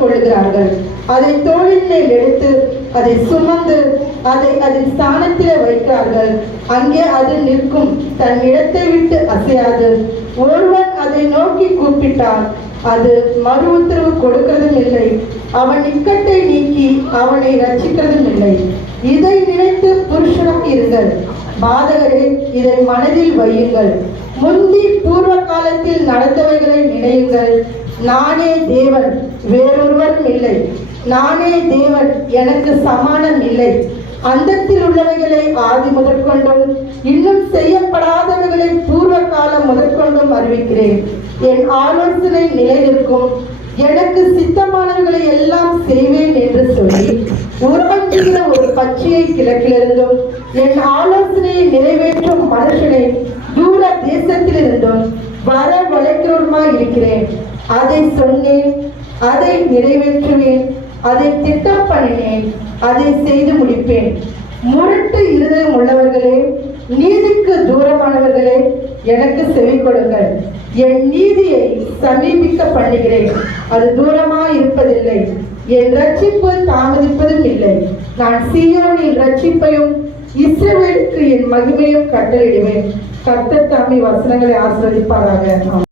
கொள்ளுகிறார்கள். அதை தோளின் மேல் எடுத்து அதை சுமந்து அதை அதன் ஸ்தானத்திலே வைக்கிறார்கள். அங்கே அது நிற்கும், தன் இடத்தை விட்டு அசையாது. ஒருவன் அதை நோக்கி கூப்பிட்டால் அது மறு உத்தரவு கொடுக்கிறதும் இல்லை. அவன் இக்கட்டை நீக்கி அவனை ரட்சிக்கிறதும் இல்லை. இதை நினைத்து புருஷனாக இருங்கள். பாதகரே, இதை மனதில் வையுங்கள். முந்தி பூர்வ காலத்தில் நடந்தவைகளை நினையுங்கள். நானே தேவன், வேறொருவரும் இல்லை. நானே தேவன், எனக்கு சமானம் இல்லை. அந்தத்தில் உள்ளவைகளை ஆதி முதற்கொண்டும் இன்னும் செய்யப்படாதவைகளை பூர்வ காலம் முதற்கொண்டும் அறிவிக்கிறேன். என் ஆலோசனை நிலை நிற்கும். எனக்கு சித்தமானவர்களை எல்லாம் செய்வேன் என்று சொல்லி உறங்குகிற ஒரு பச்சையை கிழக்கிலிருந்தும் என் ஆலோசனையை நிறைவேற்றும் மனுஷனை தூர தேசத்திலிருந்தும் வரவழைக்கிறவருமாய் இருக்கிறேன். அதை சொன்னேன், அதை நிறைவேற்றுவேன், அதை திட்டம் பண்ணினேன், அதை செய்து முடிப்பேன். முரட்டு இருதயம் உள்ளவர்களே, நீதிக்கு தூரமானவர்களே, எனக்கு செவி கொடுங்கள். என் நீதியை சமீபிக்க பண்ணுகிறேன், அது தூரமாய் இருப்பதில்லை. என் ரட்சிப்பு தாமதிப்பதும் இல்லை. நான் சீயோனின் ரட்சிப்பையும் இஸ்ரவேலுக்கு என் மகிமையும் கட்டளையிடுவேன். கர்த்தர் தாமே வசனங்களை ஆசீர்வதிப்பாராக.